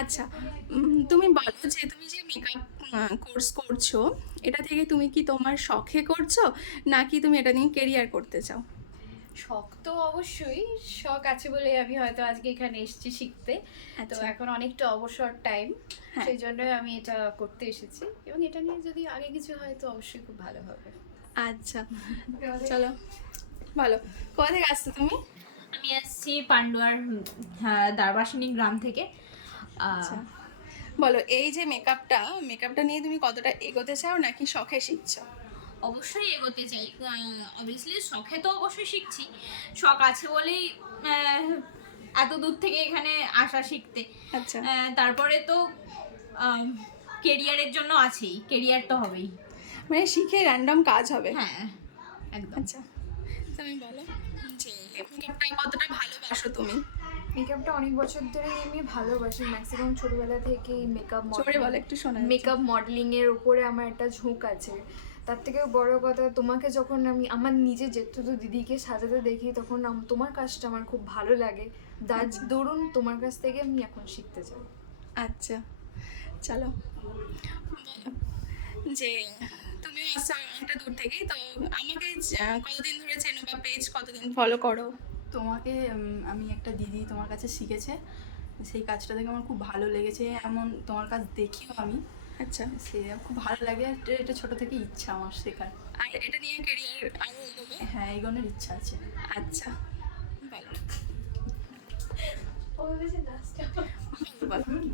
আচ্ছা, তুমি বলো যে তুমি যে মেকআপ কোর্স করছো, এটা থেকে তুমি কি তোমার শখে করছো নাকি তুমি এটা নিয়ে কেরিয়ার করতে চাও? শখ তো অবশ্যই, শখ আছে বলে আমি হয়তো আজকে এখানে এসেছি শিখতে। তো আচ্ছা। এখন অনেকটা অবসর টাইম, হ্যাঁ। সেই জন্যই আমি এটা করতে এসেছি, এবং এটা নিয়ে যদি আগে কিছু হয় তো অবশ্যই খুব ভালো হবে। আচ্ছা, চলো বলো, কোথা থেকে আসছো তুমি? আমি আসছি পান্ডুয়ার, হ্যাঁ, দারবাসিনী গ্রাম থেকে। আচ্ছা, বলো এই যে মেকআপটা নিয়ে তুমি কতটা এগোতে চাও নাকি শখে শিখছো? অবশ্যই এগোতে চাই। অবভিয়াসলি শখে তো অবশ্যই শিখছি, শখ আছে বলেই এত দূর থেকে এখানে আসা শিখতে। আচ্ছা। তারপরে তো কেরিয়ারের জন্য আছেই, কেরিয়ার তো হবেই। মানে শিখে র্যান্ডম কাজ হবে। হ্যাঁ, একদম। আচ্ছা, তুমি বলো যে মেকআপটা কতটা ভালোবাসো তুমি? মেকআপটা অনেক বছর ধরেই আমি ভালোবাসি, ম্যাক্সিমাম ছোটোবেলা থেকেই জোরে বলো, একটু শোনা যাচ্ছে না। মেকআপ মডেলিংয়ের উপরে আমার একটা ঝোঁক আছে। তার থেকেও বড় কথা, তোমাকে যখন আমি আমার নিজে জেঠুতো দিদিকে সাজাতে দেখি তখন তোমার কাজটা আমার খুব ভালো লাগে। দরুন তোমার কাছ থেকে আমি এখন শিখতে চাই। আচ্ছা, চলো বলো যে তুমিও আসছো অনেকটা দূর থেকেই, তো আমাকে কতদিন ধরে চেনো বা পেজ কতদিন ফলো করো? তোমাকে আমি একটা দিদি তোমার কাছে শিখেছে, সেই কাজটা দেখে আমার খুব ভালো লেগেছে, এমন তোমার কাজ দেখিও আমি। আচ্ছা, সে খুব ভালো লাগে, এটা ছোটো থেকে ইচ্ছা আমার শেখার। আর এটা নিয়ে ক্যারিয়ার আরও এগোবে? হ্যাঁ, এগোনোর ইচ্ছা আছে। আচ্ছা, বলো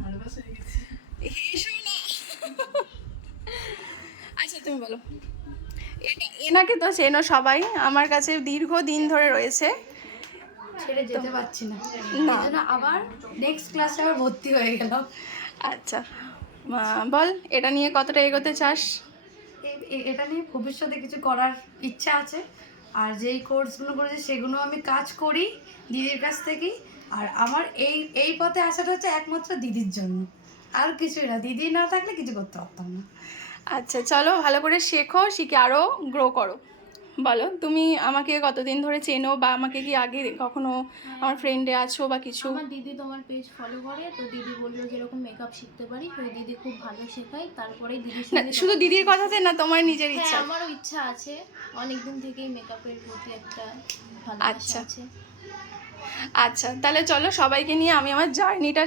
ভালোবাসা লেগেছে। হেসো না। আচ্ছা, তুমি বলো, এনাকে তো চেনো সবাই, আমার কাছে দীর্ঘদিন ধরে রয়েছে। ছেড়ে যেতে পারছি না, না। এই জন্য আবার নেক্সট ক্লাসে আবার ভর্তি হয়ে গেলাম। আচ্ছা, বল এটা নিয়ে কতটা এগোতে চাস? এটা নিয়ে ভবিষ্যতে কিছু করার ইচ্ছা আছে, আর যেই কোর্সগুলো করেছি সেগুলো আমি কাজ করি দিদির কাছ থেকেই। আর আমার এই পথে আসাটা হচ্ছে একমাত্র দিদির জন্য, আর কিছুই না। দিদি না থাকলে কিছু করতে পারতাম না। আচ্ছা, চলো ভালো করে শেখো, শিখে আরও গ্রো করো। বলো তুমি আমাকে কতদিন ধরে চেনো বা আমাকে কি আগে কখনো আমার ফ্রেন্ডে আছো বা কিছু? আমার দিদি তোমার পেজ ফলো করে, তো দিদি বললো যে এরকম মেকআপ শিখতে পারি, তো দিদি খুব ভালো শেখায়, তারপরে দিদির না, সঙ্গে শুধু দিদির কথাতে না, তোমার নিজের হ্যাঁ, ইচ্ছা? আমারও ইচ্ছা আছে, অনেকদিন থেকেই মেকআপের প্রতি একটা ভালোবাসা আচ্ছা। আছে। আচ্ছা, তাহলে চলো সবাইকে নিয়ে আমি আমার জার্নিটা